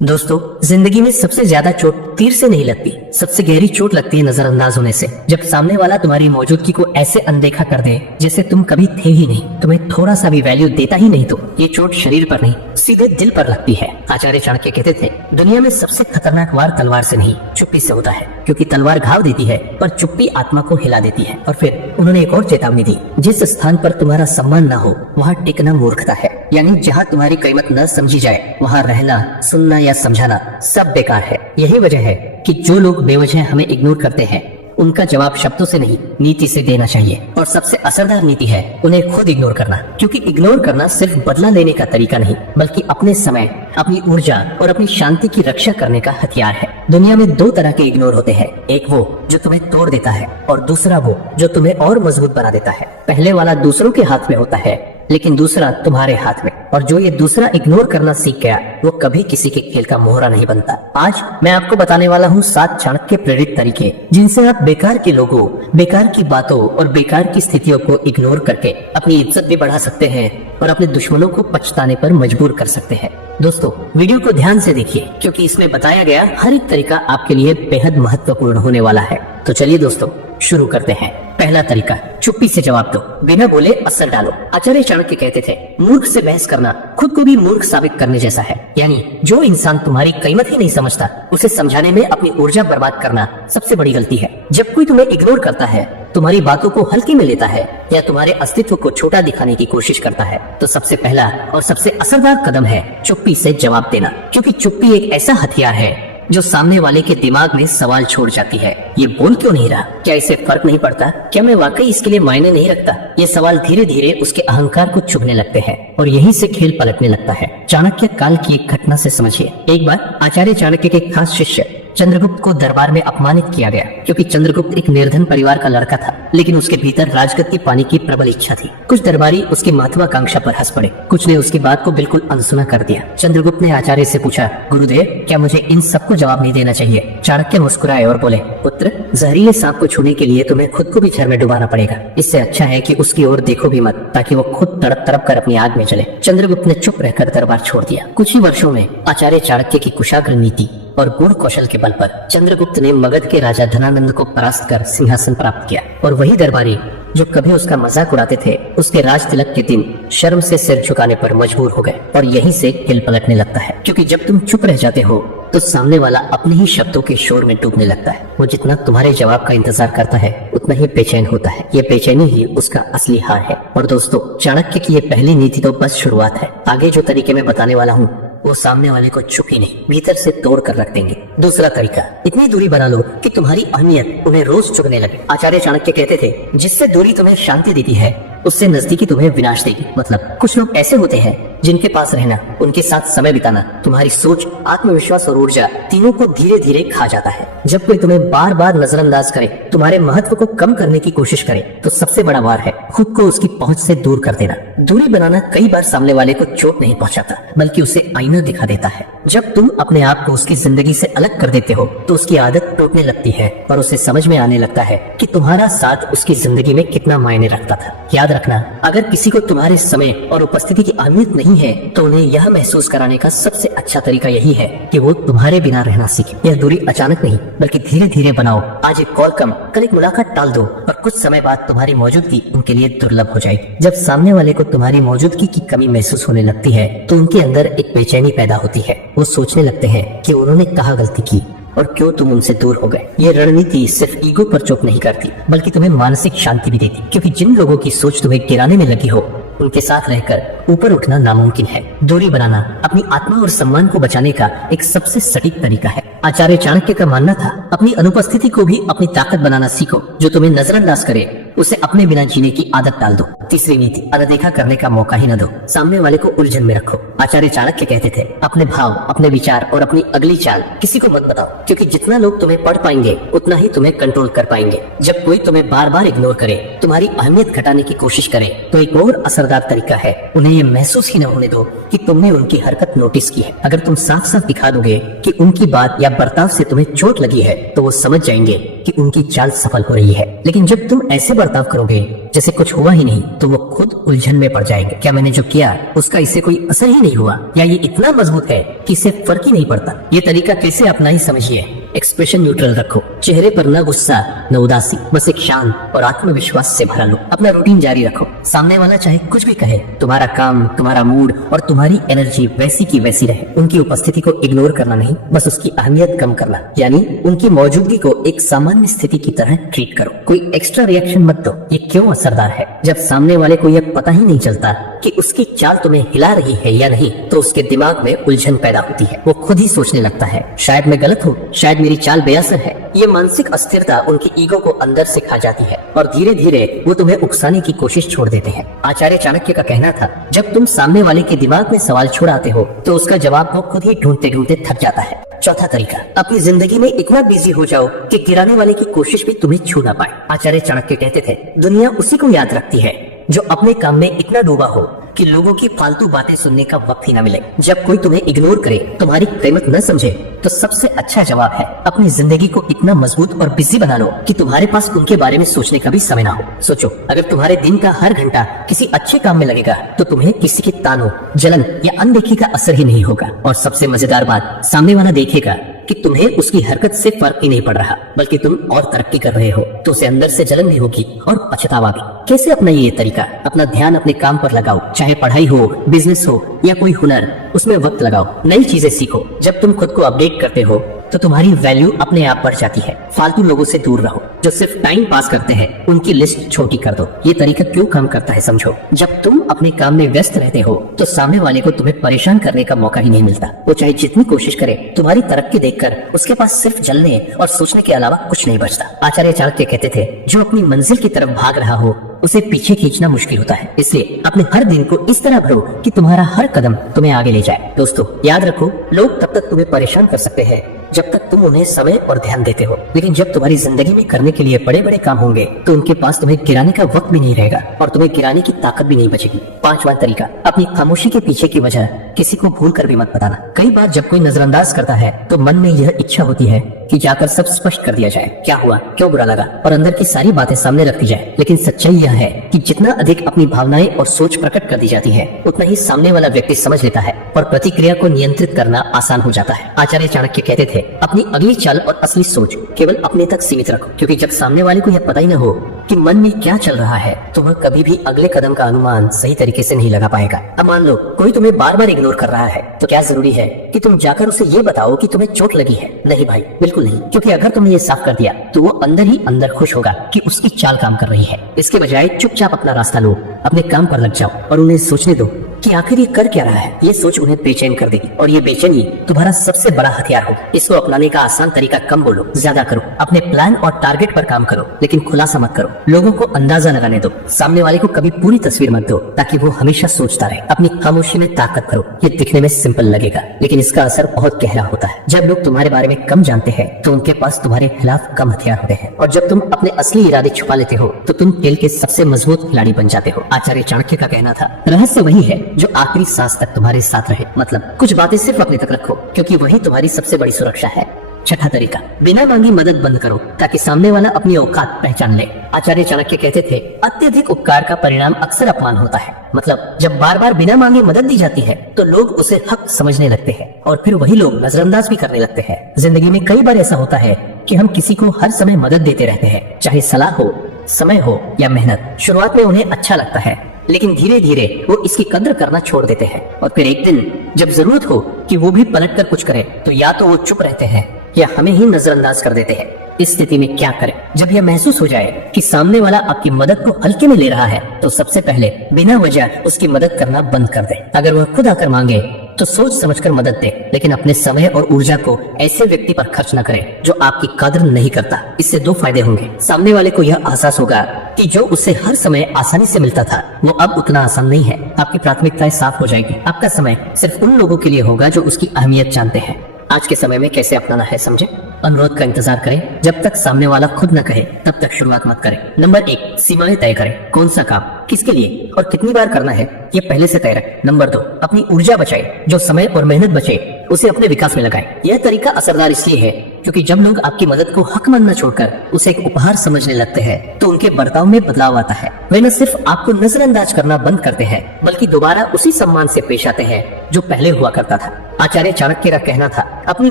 दोस्तों, जिंदगी में सबसे ज्यादा चोट तीर से नहीं लगती, सबसे गहरी चोट लगती है नजरअंदाज होने से। जब सामने वाला तुम्हारी मौजूदगी को ऐसे अनदेखा कर दे जैसे तुम कभी थे ही नहीं, तुम्हें थोड़ा सा भी वैल्यू देता ही नहीं, तो ये चोट शरीर पर नहीं सीधे दिल पर लगती है। आचार्य चाणक्य कहते थे, दुनिया में सबसे खतरनाक वार तलवार से नहीं चुप्पी से होता है, क्योंकि तलवार घाव देती है पर चुप्पी आत्मा को हिला देती है। और फिर उन्होंने एक और चेतावनी दी, जिस स्थान पर तुम्हारा सम्मान न हो वहाँ टिकना मूर्खता है। यानी जहाँ तुम्हारी कीमत न समझी जाए वहाँ रहना, सुनना या समझाना सब बेकार है। यही वजह है कि जो लोग बेवजह हमें इग्नोर करते हैं, उनका जवाब शब्दों से नहीं नीति से देना चाहिए। और सबसे असरदार नीति है उन्हें खुद इग्नोर करना, क्योंकि इग्नोर करना सिर्फ बदला लेने का तरीका नहीं, बल्कि अपने समय, अपनी ऊर्जा और अपनी शांति की रक्षा करने का हथियार है। दुनिया में दो तरह के इग्नोर होते हैं, एक वो जो तुम्हें तोड़ देता है और दूसरा वो जो तुम्हें और मजबूत बना देता है। पहले वाला दूसरों के हाथ में होता है, लेकिन दूसरा तुम्हारे हाथ में। और जो ये दूसरा इग्नोर करना सीख गया, वो कभी किसी के खेल का मोहरा नहीं बनता। आज मैं आपको बताने वाला हूँ 7 चाणक्य प्रेरित तरीके, जिनसे आप बेकार के लोगों, बेकार की बातों और बेकार की स्थितियों को इग्नोर करके अपनी इज्जत भी बढ़ा सकते हैं और अपने दुश्मनों को पछताने पर मजबूर कर सकते हैं। दोस्तों, वीडियो को ध्यान से देखिए, क्योंकि इसमें बताया गया हर एक तरीका आपके लिए बेहद महत्वपूर्ण होने वाला है। तो चलिए दोस्तों, शुरू करते हैं। पहला तरीका, चुप्पी से जवाब दो, बिना बोले असर डालो। आचार्य चाणक्य कहते थे, मूर्ख से बहस करना खुद को भी मूर्ख साबित करने जैसा है। यानी जो इंसान तुम्हारी कीमत ही नहीं समझता, उसे समझाने में अपनी ऊर्जा बर्बाद करना सबसे बड़ी गलती है। जब कोई तुम्हें इग्नोर करता है, तुम्हारी बातों को हल्के में लेता है या तुम्हारे अस्तित्व को छोटा दिखाने की कोशिश करता है, तो सबसे पहला और सबसे असरदार कदम है चुप्पी से जवाब देना। क्योंकि चुप्पी एक ऐसा हथियार है जो सामने वाले के दिमाग में सवाल छोड़ जाती है, ये बोल क्यों नहीं रहा, क्या इसे फर्क नहीं पड़ता, क्या मैं वाकई इसके लिए मायने नहीं रखता। ये सवाल धीरे धीरे उसके अहंकार को चुभने लगते हैं और यहीं से खेल पलटने लगता है। चाणक्य काल की एक घटना से समझिए। एक बार आचार्य चाणक्य के खास शिष्य चंद्रगुप्त को दरबार में अपमानित किया गया, क्योंकि चंद्रगुप्त एक निर्धन परिवार का लड़का था, लेकिन उसके भीतर राजगद्दी पाने की प्रबल इच्छा थी। कुछ दरबारी उसकी महत्वाकांक्षा पर हंस पड़े, कुछ ने उसकी बात को बिल्कुल अनसुना कर दिया। चंद्रगुप्त ने आचार्य से पूछा, गुरुदेव, क्या मुझे इन सबको जवाब नहीं देना चाहिए? चाणक्य मुस्कुराए और बोले, पुत्र, जहरीले सांप को छूने के लिए तुम्हें खुद को भी झर में डुबाना पड़ेगा। इससे अच्छा है कि उसकी ओर देखो भी मत, ताकि वो खुद तड़प तड़प कर अपनी आग में जले। चंद्रगुप्त ने चुप रहकर दरबार छोड़ दिया। कुछ ही वर्षों में आचार्य चाणक्य की कुशाग्र नीति और गूढ़ कौशल के बल पर चंद्रगुप्त ने मगध के राजा धनानंद को परास्त कर सिंहासन प्राप्त किया। और वही दरबारी जो कभी उसका मजाक उड़ाते थे, उसके राज तिलक के दिन शर्म से सिर झुकाने पर मजबूर हो गए। और यहीं से खेल पलटने लगता है, क्योंकि जब तुम चुप रह जाते हो तो सामने वाला अपने ही शब्दों के शोर में डूबने लगता है। वो जितना तुम्हारे जवाब का इंतजार करता है, उतना ही बेचैन होता है। ये बेचैनी ही उसका असली हार है। और दोस्तों, चाणक्य की ये पहली नीति तो बस शुरुआत है। आगे जो तरीके मैं बताने वाला हूँ, वो सामने वाले को चुप ही नहीं, भीतर से तोड़ कर रख देंगे। दूसरा तरीका, इतनी दूरी बना लो कि तुम्हारी अहमियत उन्हें रोज चुभने लगे। आचार्य चाणक्य कहते थे, जिससे दूरी तुम्हें शांति देती है, उससे नजदीकी तुम्हें विनाश देगी। मतलब कुछ लोग ऐसे होते हैं जिनके पास रहना, उनके साथ समय बिताना तुम्हारी सोच, आत्मविश्वास और ऊर्जा तीनों को धीरे धीरे खा जाता है। जब कोई तुम्हें बार बार नजरअंदाज करे, तुम्हारे महत्व को कम करने की कोशिश करे, तो सबसे बड़ा वार है खुद को उसकी पहुंच से दूर कर देना। दूरी बनाना कई बार सामने वाले को चोट नहीं पहुंचाता, बल्कि उसे आईना दिखा देता है। जब तुम अपने आप को उसकी जिंदगी से अलग कर देते हो, तो उसकी आदत टूटने लगती है और उसे समझ में आने लगता है कि तुम्हारा साथ उसकी जिंदगी में कितना मायने रखता था। याद रखना, अगर किसी को तुम्हारे समय और उपस्थिति की अहमियत नहीं है, तो उन्हें यह महसूस कराने का सबसे अच्छा तरीका यही है कि वो तुम्हारे बिना रहना सीखे। यह दूरी अचानक नहीं, बल्कि धीरे धीरे बनाओ। आज एक कॉल कम, कल एक मुलाकात टाल दो, और कुछ समय बाद तुम्हारी मौजूदगी उनके लिए दुर्लभ हो जाएगी। जब सामने वाले को तुम्हारी मौजूदगी की कमी महसूस होने लगती है, तो उनके अंदर एक बेचैनी पैदा होती है। वो सोचने लगते हैं कि उन्होंने कहाँ गलती की और क्यों तुम उनसे दूर हो गए। ये रणनीति सिर्फ ईगो पर चोट नहीं करती, बल्कि तुम्हें मानसिक शांति भी देती, क्योंकि जिन लोगों की सोच तुम्हें गिराने में लगी हो, उनके साथ रहकर ऊपर उठना नामुमकिन है। दूरी बनाना अपनी आत्मा और सम्मान को बचाने का एक सबसे सटीक तरीका है। आचार्य चाणक्य का मानना था, अपनी अनुपस्थिति को भी अपनी ताकत बनाना सीखो। जो तुम्हें नजरअंदाज करे, उसे अपने बिना जीने की आदत डाल दो। तीसरी नीति, अनदेखा करने का मौका ही न दो, सामने वाले को उलझन में रखो। आचार्य चाणक्य कहते थे, अपने भाव, अपने विचार और अपनी अगली चाल किसी को मत बताओ, क्योंकि जितना लोग तुम्हें पढ़ पाएंगे, उतना ही तुम्हें कंट्रोल कर पाएंगे। जब कोई तुम्हें बार बार इग्नोर करे, तुम्हारी अहमियत घटाने की कोशिश करे, तो एक और असरदार तरीका है, उन्हें ये महसूस ही न होने दो कि तुमने उनकी हरकत नोटिस की है। अगर तुम साफ साफ दिखा दोगे कि उनकी बात या बर्ताव से तुम्हें चोट लगी है, तो वो समझ जाएंगे कि उनकी चाल सफल हो रही है। लेकिन जब तुम ऐसे बर्ताव करोगे जैसे कुछ हुआ ही नहीं, तो वो खुद उलझन में पड़ जाएंगे। क्या मैंने जो किया उसका इससे कोई असर ही नहीं हुआ, या ये इतना मजबूत है कि इससे फर्क ही नहीं पड़ता। ये तरीका कैसे अपना ही समझिए। एक्सप्रेशन न्यूट्रल रखो, चेहरे पर न गुस्सा न उदासी, बस एक शांत और आत्मविश्वास से भरा लो। अपना रूटीन जारी रखो, सामने वाला चाहे कुछ भी कहे, तुम्हारा काम, तुम्हारा मूड और तुम्हारी एनर्जी वैसी की वैसी रहे। उनकी उपस्थिति को इग्नोर करना नहीं, बस उसकी अहमियत कम करना, यानी उनकी मौजूदगी को एक सामान्य स्थिति की तरह ट्रीट करो। कोई एक्स्ट्रा रिएक्शन मत दो। ये क्यों असरदार है? जब सामने वाले को यह पता ही नहीं चलता कि उसकी चाल तुम्हें हिला रही है या नहीं, तो उसके दिमाग में उलझन पैदा होती है। वो खुद ही सोचने लगता है, शायद मैं गलत हूँ, शायद मेरी चाल बेअसर है। ये मानसिक अस्थिरता उनकी ईगो को अंदर से खा जाती है और धीरे धीरे वो तुम्हें उकसाने की कोशिश छोड़ देते हैं। आचार्य चाणक्य का कहना था, जब तुम सामने वाले के दिमाग में सवाल छोड़ आते हो तो उसका जवाब वो खुद ही ढूंढते ढूंढते थक जाता है। चौथा तरीका, अपनी जिंदगी में इतना बिजी हो जाओ कि गिराने वाले की कोशिश भी तुम्हें छू ना पाए। आचार्य चाणक्य कहते थे, दुनिया उसी को याद रखती है जो अपने काम में इतना डूबा हो कि लोगों की फालतू बातें सुनने का वक्त ही न मिले। जब कोई तुम्हें इग्नोर करे, तुम्हारी कीमत न समझे, तो सबसे अच्छा जवाब है अपनी जिंदगी को इतना मजबूत और बिजी बना लो कि तुम्हारे पास उनके बारे में सोचने का भी समय ना हो। सोचो, अगर तुम्हारे दिन का हर घंटा किसी अच्छे काम में लगेगा तो तुम्हें किसी के तानों, जलन या अनदेखी का असर ही नहीं होगा। और सबसे मजेदार बात, सामने वाला देखेगा कि तुम्हें उसकी हरकत से फर्क ही नहीं पड़ रहा, बल्कि तुम और तरक्की कर रहे हो, तो उसे अंदर से जलन भी होगी और पछतावा भी। कैसे अपनाइए ये तरीका? अपना ध्यान अपने काम पर लगाओ, चाहे पढ़ाई हो, बिजनेस हो या कोई हुनर, उसमें वक्त लगाओ। नई चीजें सीखो। जब तुम खुद को अपडेट करते हो तो तुम्हारी वैल्यू अपने आप बढ़ जाती है। फालतू लोगों से दूर रहो जो सिर्फ टाइम पास करते हैं, उनकी लिस्ट छोटी कर दो। ये तरीका क्यों काम करता है समझो। जब तुम अपने काम में व्यस्त रहते हो तो सामने वाले को तुम्हें परेशान करने का मौका ही नहीं मिलता। वो चाहे जितनी कोशिश करे, तुम्हारी तरक्की देखकर उसके पास सिर्फ जलने और सोचने के अलावा कुछ नहीं बचता। आचार्य चाणक्य कहते थे, जो अपनी मंजिल की तरफ भाग रहा हो उसे पीछे खींचना मुश्किल होता है। इसलिए अपने हर दिन को इस तरह भरो कि तुम्हारा हर कदम तुम्हें आगे ले जाए। दोस्तों, याद रखो, लोग तब तक तुम्हें परेशान कर सकते हैं जब तक तुम उन्हें समय और ध्यान देते हो, लेकिन जब तुम्हारी जिंदगी में करने के लिए बड़े बड़े काम होंगे तो उनके पास तुम्हें गिराने का वक्त भी नहीं रहेगा और तुम्हें गिराने की ताकत भी नहीं बचेगी। पांचवा तरीका, अपनी खामोशी के पीछे की वजह किसी को भूल कर भी मत बताना। कई बार जब कोई नजरअंदाज करता है तो मन में यह इच्छा होती है कि जाकर सब स्पष्ट कर दिया जाए, क्या हुआ, क्यों बुरा लगा, और अंदर की सारी बातें सामने रख दी जाए। लेकिन सच्चाई यह है कि जितना अधिक अपनी भावनाएं और सोच प्रकट कर दी जाती है, उतना ही सामने वाला व्यक्ति समझ लेता है और प्रतिक्रिया को नियंत्रित करना आसान हो जाता है। आचार्य चाणक्य कहते थे, अपनी अगली चाल और असली सोच केवल अपने तक सीमित रखो, क्योंकि जब सामने वाले को यह पता ही न हो कि मन में क्या चल रहा है तो वह कभी भी अगले कदम का अनुमान सही तरीके से नहीं लगा पाएगा। अब मान लो कोई तुम्हें बार बार इग्नोर कर रहा है, तो क्या जरूरी है कि तुम जाकर उसे ये बताओ कि तुम्हें चोट लगी है? नहीं भाई, बिल्कुल नहीं, क्योंकि अगर तुमने ये साफ कर दिया तो वो अंदर ही अंदर खुश होगा कि उसकी चाल काम कर रही है। इसके बजाय चुपचाप अपना रास्ता लो, अपने काम पर लग जाओ और उन्हें सोचने दो कि आखिर ये कर क्या रहा है। ये सोच उन्हें बेचैन कर देगी और ये बेचैनी तुम्हारा सबसे बड़ा हथियार होगा। इसको अपनाने का आसान तरीका, कम बोलो, ज्यादा करो। अपने प्लान और टारगेट पर काम करो, लेकिन खुलासा मत करो। लोगों को अंदाजा लगाने दो, सामने वाले को कभी पूरी तस्वीर मत दो ताकि वो हमेशा सोचता रहे। अपनी खामोशी में ताकत करो। ये दिखने में सिंपल लगेगा, लेकिन इसका असर बहुत गहरा होता है। जब लोग तुम्हारे बारे में कम जानते हैं तो उनके पास तुम्हारे खिलाफ कम हथियार होते हैं, और जब तुम अपने असली इरादे छुपा लेते हो तो तुम खेल के सबसे मजबूत खिलाड़ी बन जाते हो। आचार्य चाणक्य का कहना था, रहस्य वही है जो आखिरी सांस तक तुम्हारे साथ रहे। मतलब कुछ बातें सिर्फ अपने तक रखो, क्योंकि वही तुम्हारी सबसे बड़ी सुरक्षा है। छठा तरीका, बिना मांगी मदद बंद करो ताकि सामने वाला अपनी औकात पहचान ले। आचार्य चाणक्य कहते थे, अत्यधिक उपकार का परिणाम अक्सर अपमान होता है। मतलब जब बार बार बिना मांगे मदद दी जाती है तो लोग उसे हक समझने लगते हैं और फिर वही लोग नजरअंदाज भी करने लगते हैं। जिंदगी में कई बार ऐसा होता है कि हम किसी को हर समय मदद देते रहते हैं, चाहे सलाह हो, समय हो या मेहनत। शुरुआत में उन्हें अच्छा लगता है, लेकिन धीरे धीरे वो इसकी कद्र करना छोड़ देते हैं और फिर एक दिन जब जरूरत हो कि वो भी पलट कर कुछ करे तो या तो वो चुप रहते हैं या हमें ही नजरअंदाज कर देते हैं। इस स्थिति में क्या करें? जब यह महसूस हो जाए कि सामने वाला आपकी मदद को हल्के में ले रहा है तो सबसे पहले बिना वजह उसकी मदद करना बंद कर दे। अगर वह खुद आकर मांगे तो सोच समझकर मदद दे, लेकिन अपने समय और ऊर्जा को ऐसे व्यक्ति पर खर्च न करें जो आपकी कद्र नहीं करता। इससे दो फायदे होंगे। सामने वाले को यह एहसास होगा कि जो उसे हर समय आसानी से मिलता था वो अब उतना आसान नहीं है। आपकी प्राथमिकताएं साफ हो जाएगी। आपका समय सिर्फ उन लोगों के लिए होगा जो उसकी अहमियत जानते हैं। आज के समय में कैसे अपनाना है समझे। अनुरोध का इंतजार करें, जब तक सामने वाला खुद न कहे तब तक शुरुआत मत करें। नंबर 1, सीमाएं तय करें। कौन सा काम किसके लिए और कितनी बार करना है ये पहले से तय रखें। नंबर 2, अपनी ऊर्जा बचाए। जो समय और मेहनत बचे उसे अपने विकास में लगाएं। यह तरीका असरदार इसलिए है क्योंकि जब लोग आपकी मदद को हक मानना छोड़कर उसे एक उपहार समझने लगते हैं तो उनके बर्ताव में बदलाव आता है। वे न सिर्फ आपको नजरअंदाज करना बंद करते हैं बल्कि दोबारा उसी सम्मान से पेश आते हैं जो पहले हुआ करता था। आचार्य चाणक्य का कहना था, अपनी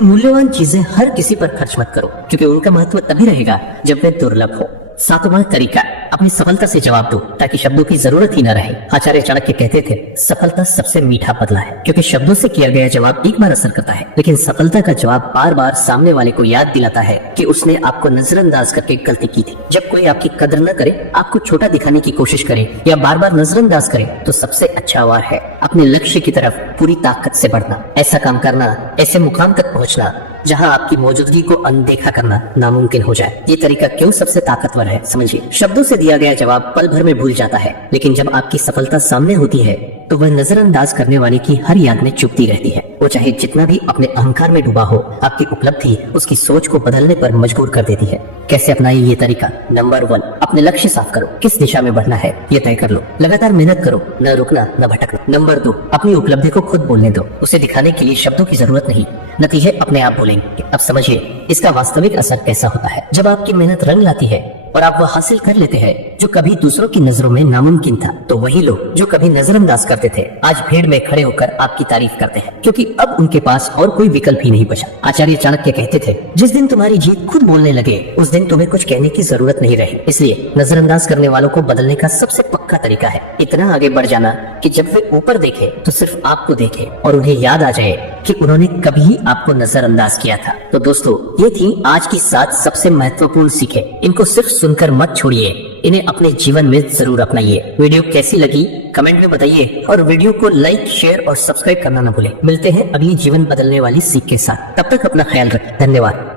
मूल्यवान चीजें हर किसी पर खर्च मत करो, क्योंकि उनका महत्व तभी रहेगा जब वे दुर्लभ हो। 7वां तरीका, अपनी सफलता से जवाब दो ताकि शब्दों की जरूरत ही न रहे। आचार्य चाणक्य कहते थे, सफलता सबसे मीठा बदला है, क्योंकि शब्दों से किया गया जवाब एक बार असर करता है, लेकिन सफलता का जवाब बार बार सामने वाले को याद दिलाता है कि उसने आपको नजरअंदाज करके गलती की थी। जब कोई आपकी कदर न करे, आपको छोटा दिखाने की कोशिश करे या बार बार नजरअंदाज करे, तो सबसे अच्छा वार है अपने लक्ष्य की तरफ पूरी ताकत से बढ़ना। ऐसा काम करना, ऐसे मुकाम तक पहुँचना जहां आपकी मौजूदगी को अनदेखा करना नामुमकिन हो जाए। ये तरीका क्यों सबसे ताकतवर है, समझिए। शब्दों से दिया गया जवाब पल भर में भूल जाता है, लेकिन जब आपकी सफलता सामने होती है तो वह नजरअंदाज करने वाले की हर याद में चुभती रहती है। वो चाहे जितना भी अपने अहंकार में डूबा हो, आपकी उपलब्धि उसकी सोच को बदलने पर मजबूर कर देती है। कैसे अपनाइए ये तरीका? नंबर 1, अपने लक्ष्य साफ करो। किस दिशा में बढ़ना है ये तय कर लो। लगातार मेहनत करो, न रुकना न भटकना। नंबर 2, अपनी उपलब्धि को खुद बोलने दो। उसे दिखाने के लिए शब्दों की जरूरत नहीं, नतीजे अपने आप बोलेंगे। अब समझिए इसका वास्तविक असर कैसा होता है। जब आपकी मेहनत रंग लाती है और आप वह हासिल कर लेते हैं जो कभी दूसरों की नजरों में नामुमकिन था, तो वही लोग जो कभी नजरअंदाज करते थे आज भीड़ में खड़े होकर आपकी तारीफ करते हैं, क्योंकि अब उनके पास और कोई विकल्प ही नहीं बचा। आचार्य चाणक्य कहते थे, जिस दिन तुम्हारी जीत खुद बोलने लगे उस दिन तुम्हें कुछ कहने की जरूरत नहीं रही। इसलिए नजरअंदाज करने वालों को बदलने का सबसे पक्का तरीका है इतना आगे बढ़ जाना कि जब वे ऊपर देखे तो सिर्फ आपको देखे और उन्हें याद आ जाए कि उन्होंने कभी आपको नजरअंदाज किया था। तो दोस्तों, ये थी आज की 7 सबसे महत्वपूर्ण सीखें। इनको सिर्फ सुनकर मत छोड़िए, इन्हें अपने जीवन में जरूर अपनाइए। वीडियो कैसी लगी कमेंट में बताइए और वीडियो को लाइक, शेयर और सब्सक्राइब करना न भूलें। मिलते हैं अगली जीवन बदलने वाली सीख के साथ। तब तक अपना ख्याल रखें। धन्यवाद।